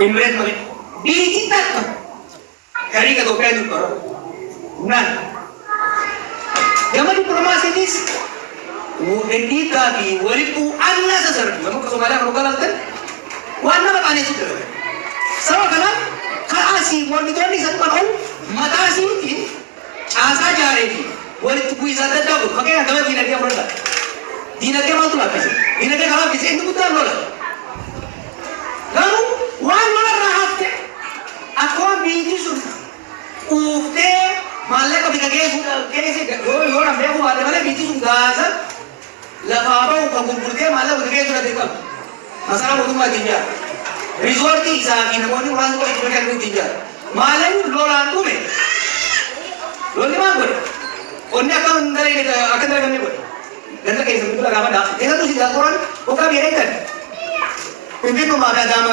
Imret mo rin. Digitat ka. Kari ka to, kaya nito. Nan. Yaman diplomasi dis. Hindi ka di wali po anna sa sarap. Namun kasumala ka lugar natin. Wana ka panis ito. Sama ka lang. Kaasi mo dito ni sa panahon. Matasi utin. Asa jare. Wali tupuy sa dadabot. Makanya gawa dinagyan mo rin. Dinagyan mo ito lang kasi. Dinagyan ka lang kasi. Hindi mo ito lang. Lalu, wan mana rahat ke? Aku binti sudah. Ufte, malah kami kagak orang bego ada malah binti sudah sah. Lafaba kabur burke malah kagak sudah dekam. Masalah itu mah tinja. Resort ti sa kinamoni orang tu itu mereka tinja. Malah itu loran tu me. Lori mana boleh? Onnya akan dari akan dari mana boleh? Dan tak kisah itu lah kapan dah. Kita tu si laporan, oka biarkan. Pimpin rumah ada